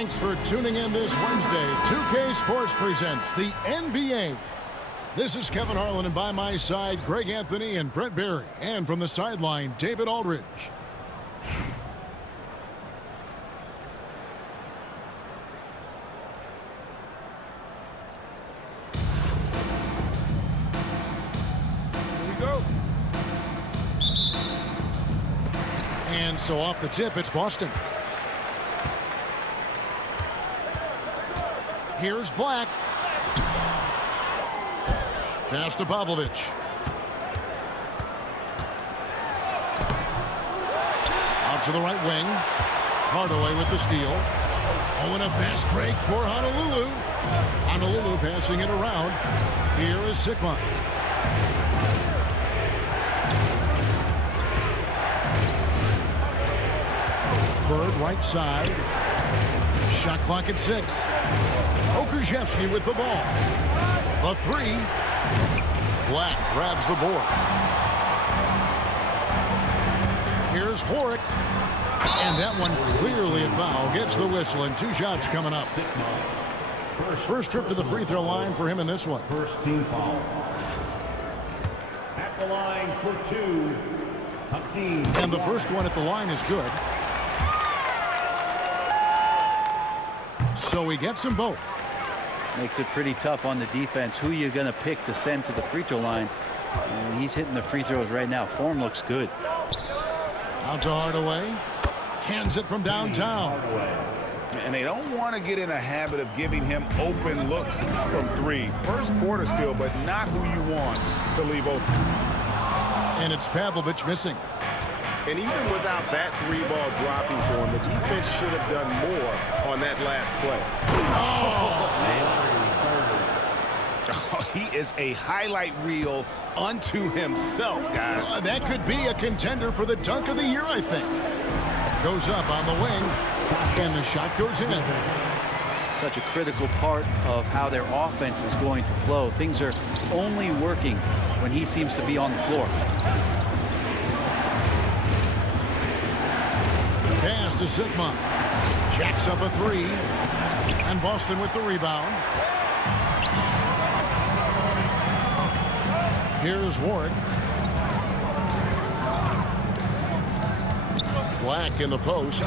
Thanks for tuning in this Wednesday. 2K Sports presents the NBA. This is Kevin Harlan, and by my side, Greg Anthony and Brent Barry. And from the sideline, David Aldridge. And so off the tip, it's Boston. Here's Black. Pass to Pavlovic. Out to the right wing. Hardaway with the steal. Oh, and a fast break for Honolulu. Honolulu passing it around. Here is Sigma. Bird right side. Shot clock at 6. Okrzyjewski with the ball. The three. Black grabs the board. Here's Warwick. And that one clearly a foul. Gets the whistle, and 2 shots coming up. First trip to the free throw line for him in this one. First team foul. At the line for 2. Hakeem. And the first one at the line is good. So he gets them both. Makes it pretty tough on the defense. Who you're going to pick to send to the free throw line. And he's hitting the free throws right now. Form looks good. Out to Hardaway. Cans it from downtown. And they don't want to get in a habit of giving him open looks from 3. First quarter still, but not who you want to leave open. And it's Pavlovic missing. And even without that 3-ball dropping for him, the defense should have done more on that last play. Oh, he is a highlight reel unto himself, guys. That could be a contender for the dunk of the year, I think. Goes up on the wing, and the shot goes in. Such a critical part of how their offense is going to flow. Things are only working when he seems to be on the floor. Pass to Sigma. Jacks up a 3. And Boston with the rebound. Here's Warwick. Black in the post.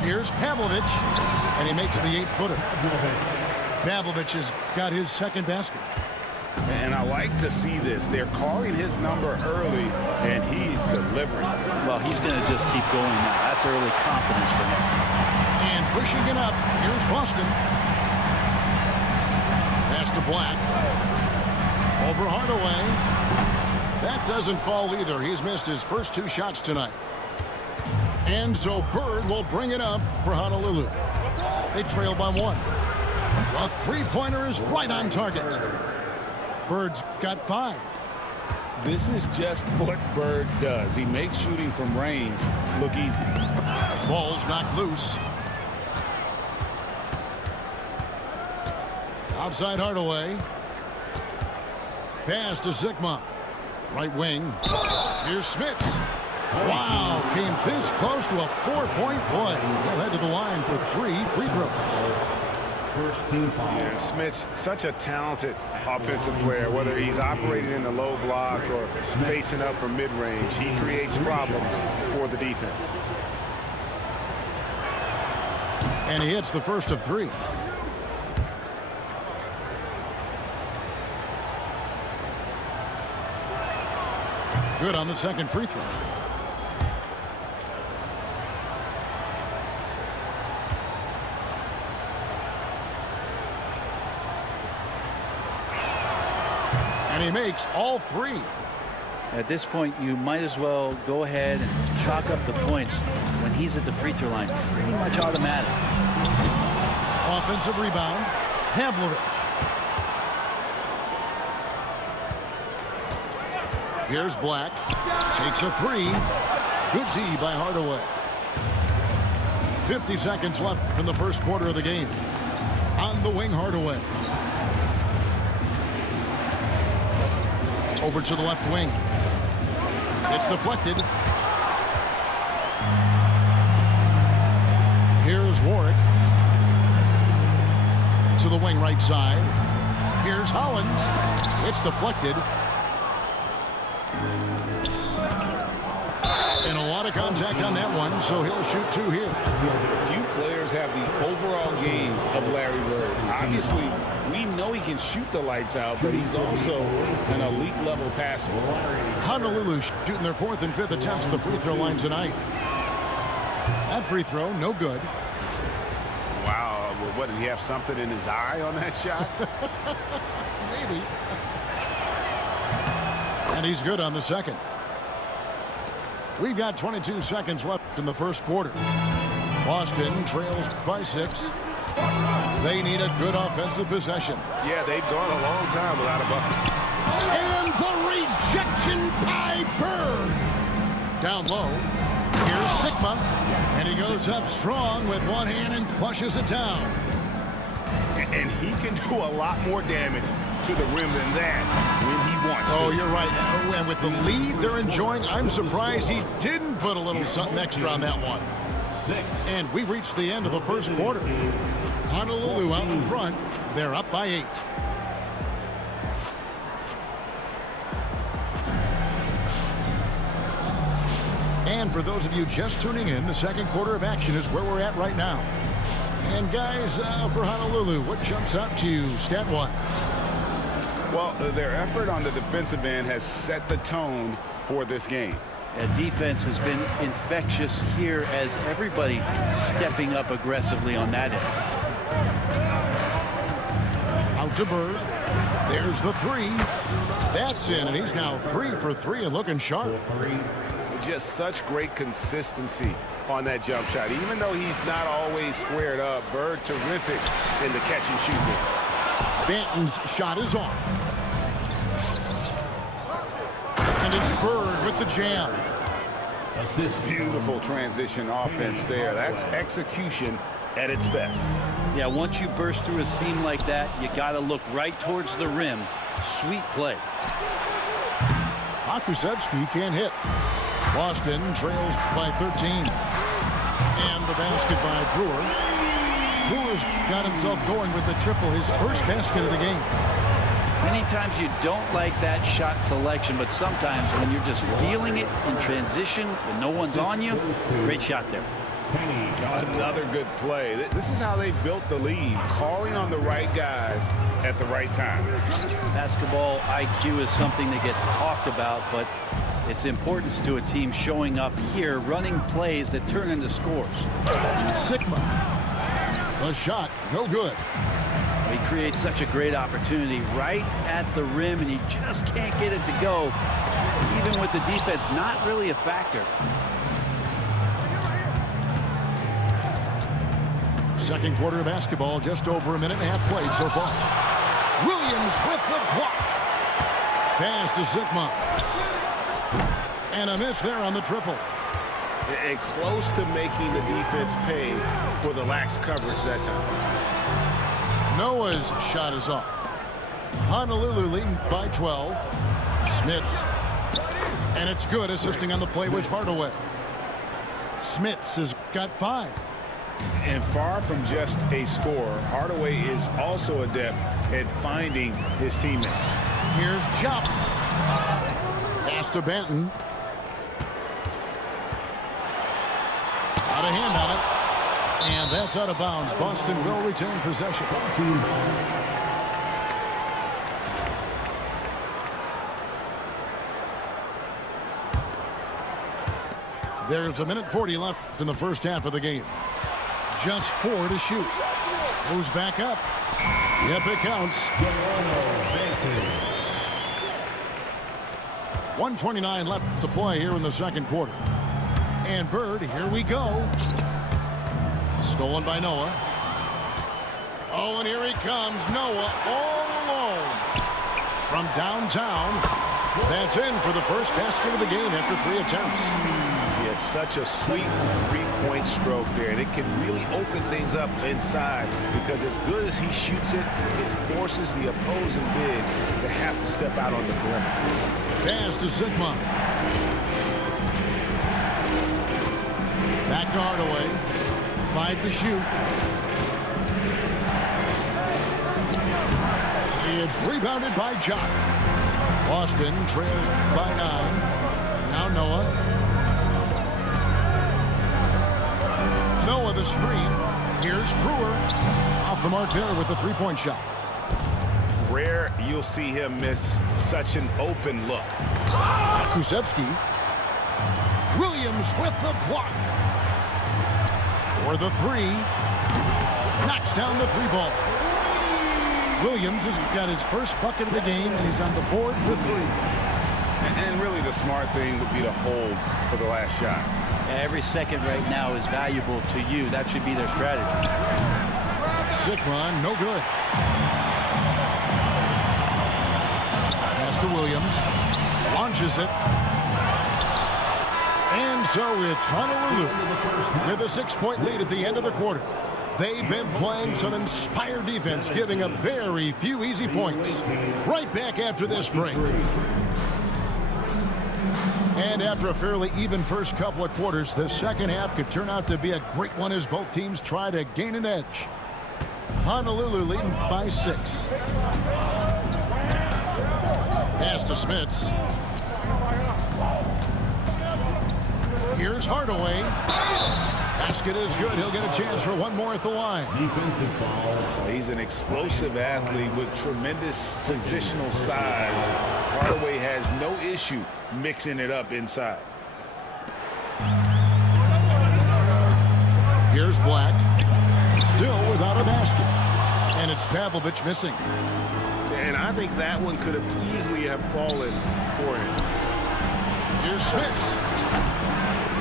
Here's Pavlovic. And he makes the 8-footer. Pavlovic has got his second basket. And I like to see this. They're calling his number early, and he's delivering. Well, he's going to just keep going now. That's early confidence for him. And pushing it up, here's Boston. Pass to Black. Over Hardaway. That doesn't fall either. He's missed his first 2 shots tonight. And so Bird will bring it up for Honolulu. They trail by 1. A 3-pointer is right on target. Bird's got 5. This is just what Bird does. He makes shooting from range look easy. Ball's knocked loose. Outside Hardaway. Pass to Sigma. Right wing. Here's Smits. Wow, came this close to a 4-point play. He'll head to the line for 3 free throws. First team foul. Yeah, Smits, such a talented offensive player. Whether he's operating in the low block or facing up from mid-range, he creates problems for the defense. And he hits the first of 3. Good on the second free throw. And he makes all 3. At this point, you might as well go ahead and chalk up the points when he's at the free throw line. Pretty much automatic. Offensive rebound. Pavlovic. Here's Black. Takes a 3. Good D by Hardaway. 50 seconds left from the first quarter of the game. On the wing, Hardaway. Over to the left wing. It's deflected. Here's Warwick. the wing right side. Here's Hollins. It's deflected. And a lot of contact on that one, so he'll shoot 2 here. Few players have the overall game of Larry Bird. Obviously, we know he can shoot the lights out, but he's also an elite level passer. Honolulu shooting their 4th and 5th attempts at the free throw line tonight. That free throw, no good. Wow, well, what, did he have something in his eye on that shot? Maybe. And he's good on the second. We've got 22 seconds left in the first quarter. Boston trails by 6. They need a good offensive possession. Yeah, they've gone a long time without a bucket. And the rejection by Bird. Down low. Here's Sigma. And he goes up strong with one hand and flushes it down. And he can do a lot more damage to the rim than that when he wants to. Oh, you're right. And with the lead they're enjoying, I'm surprised he didn't put a little something extra on that one. And we reached the end of the first quarter. Honolulu out in front. They're up by 8. And for those of you just tuning in, the second quarter of action is where we're at right now. And guys, for Honolulu, what jumps out to you stat-wise? Well, their effort on the defensive end has set the tone for this game. Defense has been infectious here as everybody stepping up aggressively on that end. Out to Bird. There's the 3. That's in, and he's now 3 for 3 and looking sharp. Just such great consistency on that jump shot. Even though he's not always squared up, Bird terrific in the catch and shoot game. Banton's shot is off. And it's Bird with the jam. Beautiful transition offense there. That's execution at its best. Yeah, once you burst through a seam like that, you got to look right towards the rim. Sweet play. Akusevsky can't hit. Boston trails by 13. And the basket by Brewer. Brewer's got himself going with the triple, his first basket of the game. Many times you don't like that shot selection, but sometimes when you're just feeling it in transition when no one's on you, great shot there. Another good play. This is how they built the lead, calling on the right guys at the right time. Basketball IQ is something that gets talked about, but its importance to a team showing up here, running plays that turn into scores. Sigma. The shot, no good. He creates such a great opportunity right at the rim, and he just can't get it to go. Even with the defense, not really a factor. Second quarter of basketball, just over a minute and a half played so far. Williams with the block. Pass to Sigma. And a miss there on the triple. And close to making the defense pay for the lax coverage that time. Noah's shot is off. Honolulu leading by 12. Smits. And it's good, assisting on the play with Hardaway. Smits has got 5. And far from just a scorer, Hardaway is also adept at finding his teammate. Here's Chop. Pass to Banton. Got a hand on it. And that's out of bounds. Boston will retain possession. There's a minute 40 left in the first half of the game. Just 4 to shoot. Moves back up. Yep, it counts. 1:29 left to play here in the second quarter. And Bird, here we go. Stolen by Noah. Oh, and here he comes. Noah all alone. From downtown. That's in for the first basket of the game after 3 attempts. He had such a sweet three-point stroke there, and it can really open things up inside because as good as he shoots it, it forces the opposing bigs to have to step out on the perimeter. Pass to Sigma. Back to Hardaway. 5 to shoot. It's rebounded by Jock. Boston trails by 9. Now Noah. Noah the screen. Here's Brewer. Off the mark there with the three-point shot. Rare you'll see him miss such an open look. Kusevsky. Williams with the block. For the three. Knocks down the three ball. Williams has got his first bucket of the game, and he's on the board for 3. And really the smart thing would be to hold for the last shot. Every second right now is valuable to you. That should be their strategy. Sigma, no good. Pass to Williams. Launches it. And so it's Honolulu with a 6-point lead at the end of the quarter. They've been playing some inspired defense, giving up very few easy points. Right back after this break. And after a fairly even first couple of quarters, the second half could turn out to be a great one as both teams try to gain an edge. Honolulu leading by 6. Pass to Smits. Here's Hardaway. Basket is good. He'll get a chance for one more at the line. Defensive foul. He's an explosive athlete with tremendous positional size. Hardaway has no issue mixing it up inside. Here's Black. Still without a basket. And it's Pavlovich missing. And I think that one could have easily have fallen for him. Here's Smits.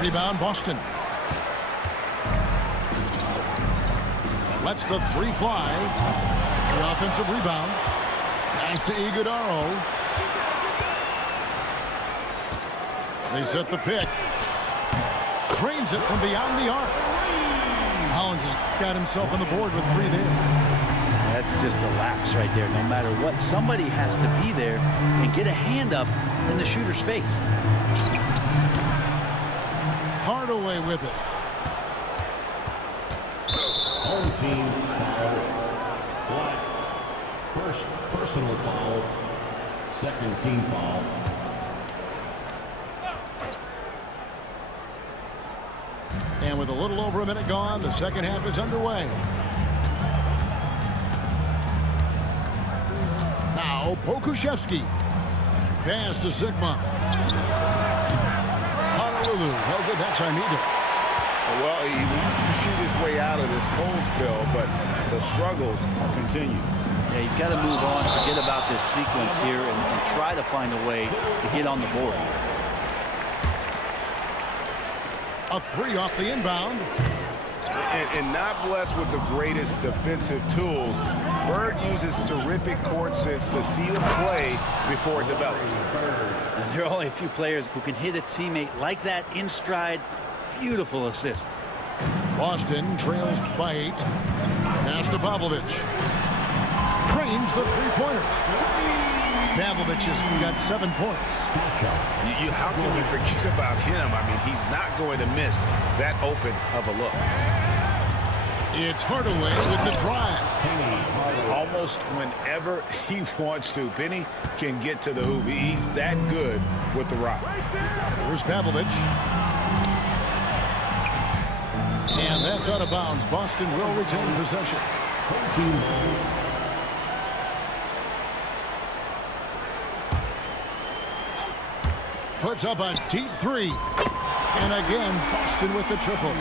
Rebound Boston. Lets the 3 fly. The offensive rebound. Pass to Iguodaro. They set the pick. Cranes it from beyond the arc. Hollins has got himself on the board with 3 there. That's just a lapse right there. No matter what, somebody has to be there and get a hand up in the shooter's face. Hardaway with it. Home team foul. Black. First personal foul. Second team foul. And with a little over a minute gone, the second half is underway. Now, Pokusevski. Pass to Sigma. Honolulu, no good that time either. Well, he wants to shoot his way out of this cold spell, but the struggles continue. Yeah, he's got to move on, forget about this sequence here, and try to find a way to get on the board. A 3 off the inbound. And not blessed with the greatest defensive tools. Bird uses terrific court sense to see the play before it develops. And there are only a few players who can hit a teammate like that in stride. Beautiful assist. Boston trails by 8. Pass to Pavlovich. Cranes the three-pointer. Pavlovich has got 7 points. How can you forget about him? I mean, he's not going to miss that open of a look. It's Hardaway with the drive. Almost whenever he wants to, Penny can get to the hoop. He's that good with the rock. Here's Pavlovich. And that's out of bounds. Boston will retain possession. Puts up a deep 3. And again, Boston with the triple.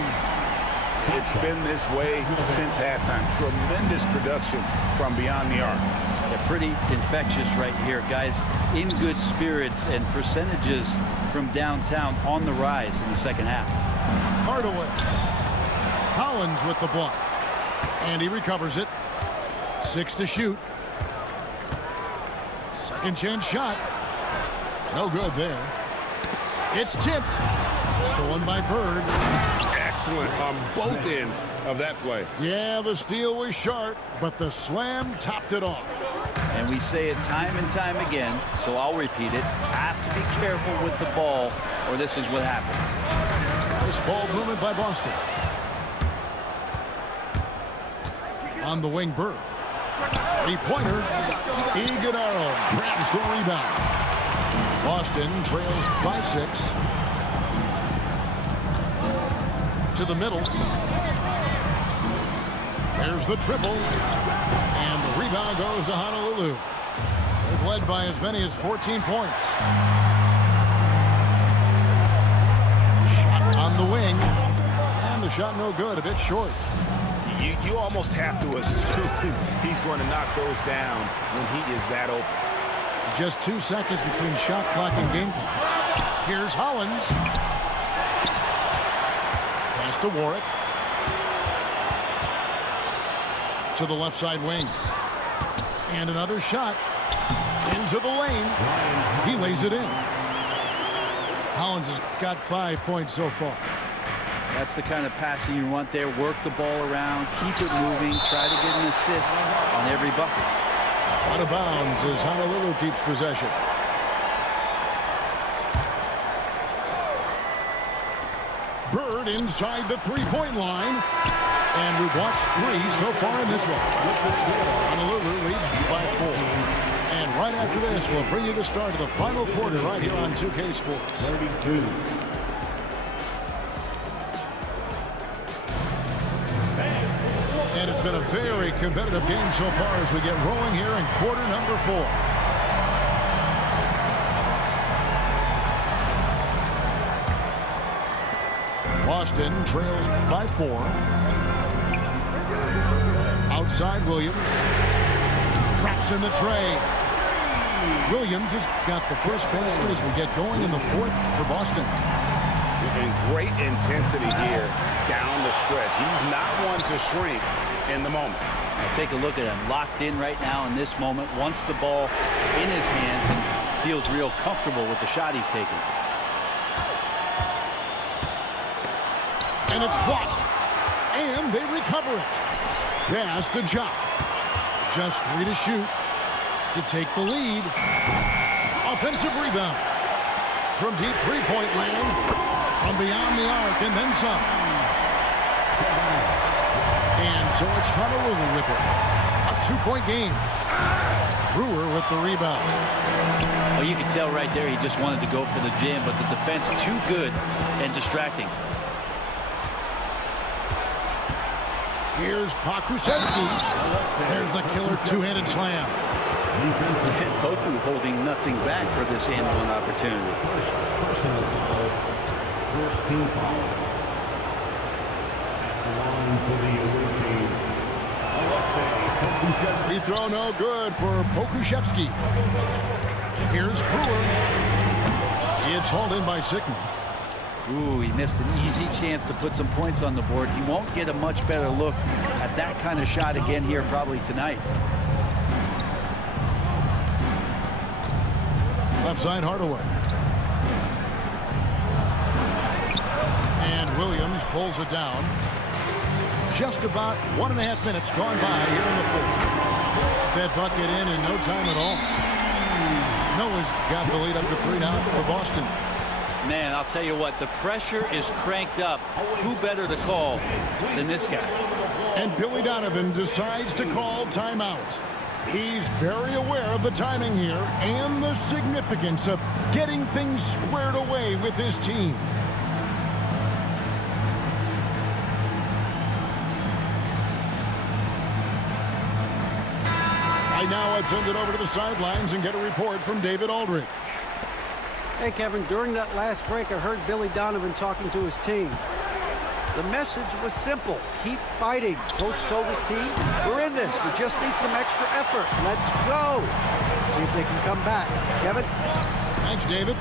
It's been this way since halftime. Tremendous production from beyond the arc. They're pretty infectious right here. Guys in good spirits and percentages from downtown on the rise in the second half. Hardaway. Hollins with the block. And he recovers it. 6 to shoot. Second chance shot. No good there. It's tipped. Stolen by Bird. Excellent on both ends of that play. Yeah, the steal was sharp, but the slam topped it off. And we say it time and time again, so I'll repeat it. Have to be careful with the ball, or this is what happens. Nice ball movement by Boston. On the wing, Bird. Three-pointer. Iguodala grabs the rebound. Boston trails by 6. To the middle. There's the triple. And the rebound goes to Honolulu. They've led by as many as 14 points. Shot on the wing. And the shot no good, a bit short. You almost have to assume he's going to knock those down when he is that open. Just 2 seconds between shot clock and game clock. Here's Hollins. Pass to Warwick. To the left side wing. And another shot. Into the lane. He lays it in. Hollins has got 5 points so far. That's the kind of passing you want there. Work the ball around, keep it moving, try to get an assist on every bucket. Out of bounds as Honolulu keeps possession. Bird inside the three-point line. And we've watched 3 so far in this one. Honolulu leads by 4. And right after this, we'll bring you the start of the final quarter right here on 2K Sports. 32. And it's been a very competitive game so far as we get rolling here in quarter number 4. Boston trails by 4. Outside Williams. Traps in the tray. Williams has got the first basket as we get going in the 4th for Boston. And great intensity here down the stretch. He's not one to shrink in the moment. Now take a look at him, locked in right now in this moment, wants the ball in his hands and feels real comfortable with the shot he's taking. And it's blocked. And they recover it. Pass to Jock. Just 3 to shoot to take the lead. Offensive rebound. From deep three-point land. From beyond the arc and then some. And so it's Honolulu with it. A 2-point game. Brewer with the rebound. Well, you can tell right there he just wanted to go for the jam, but the defense too good and distracting. Here's Pokusevski. There's the killer two-handed slam. And Poku holding nothing back for this and one opportunity. First personal foul. First team foul. At the line for the away team. Alexei Pokusevski. Free throw no good for Pokusevski. Here's Brewer. He is hauled in by Sickman. Ooh, he missed an easy chance to put some points on the board. He won't get a much better look at that kind of shot again here probably tonight. Left side Hardaway. And Williams pulls it down. Just about 1.5 minutes gone by here in the 4th. That bucket in no time at all. Noah's got the lead up to 3 now for Boston. Man, I'll tell you what, the pressure is cranked up. Who better to call than this guy? And Billy Donovan decides to call timeout. He's very aware of the timing here and the significance of getting things squared away with his team. Right now, let's send it over to the sidelines and get a report from David Aldridge. Hey, Kevin, during that last break, I heard Billy Donovan talking to his team. The message was simple. Keep fighting. Coach told his team, we're in this. We just need some extra effort. Let's go. See if they can come back. Kevin? Thanks, David.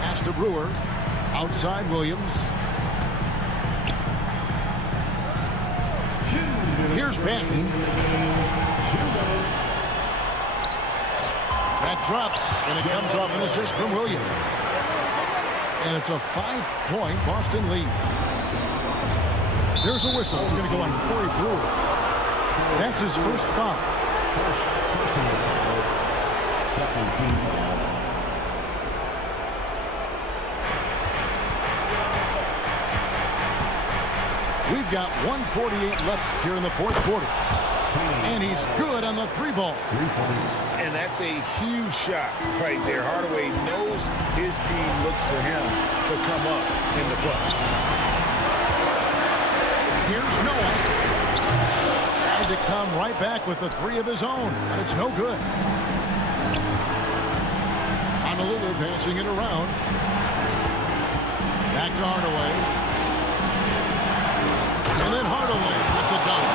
Pass to Brewer. Outside Williams. Here's Banton. That drops, and it comes off an assist from Williams. And it's a 5-point Boston lead. There's a whistle. It's going to go on Corey Brewer. That's his first foul. First personal foul. Second team foul. We've got 1:48 left here in the 4th quarter. And he's good on the 3-ball. 3 points. And that's a huge shot right there. Hardaway knows his team looks for him to come up in the clutch. Here's Noah. Tried to come right back with the 3 of his own, but it's no good. Honolulu passing it around. Back to Hardaway. And then Hardaway with the dunk.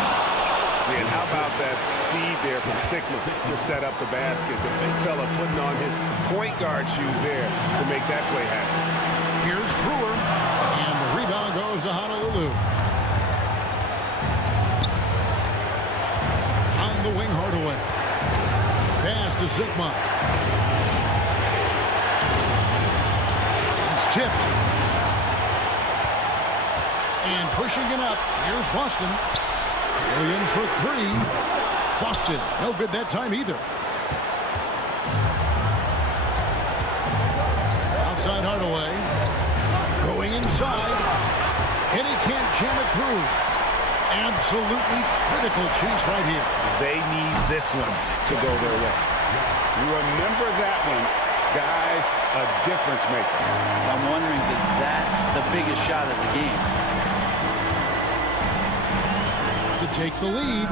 Yeah, and how about that feed there from Sigma to set up the basket? The big fella putting on his point guard shoes there to make that play happen. Here's Brewer. And the rebound goes to Honolulu. On the wing, Hardaway. Pass to Sigma. It's tipped. And pushing it up. Here's Boston. Williams for 3. Boston, no good that time either. Outside Hardaway. Going inside. And he can't jam it through. Absolutely critical chase right here. They need this one to go their way. Remember that one. Guys, a difference maker. I'm wondering, is that the biggest shot of the game? To take the lead.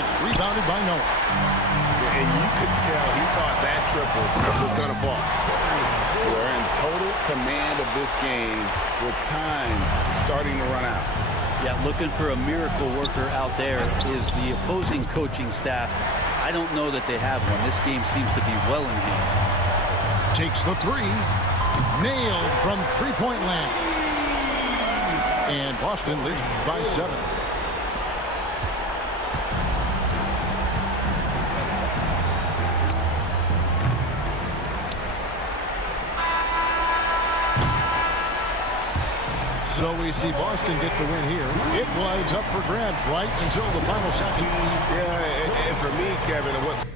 It's rebounded by Noah. And you could tell he thought that triple was going to fall. We're in total command of this game with time starting to run out. Yeah, looking for a miracle worker out there is the opposing coaching staff. I don't know that they have one. This game seems to be well in hand. Takes the 3. Nailed from 3-point land. And Boston leads by 7. So we see Boston get the win here. It was up for grabs right until the final seconds. Yeah, and for me, Kevin, what's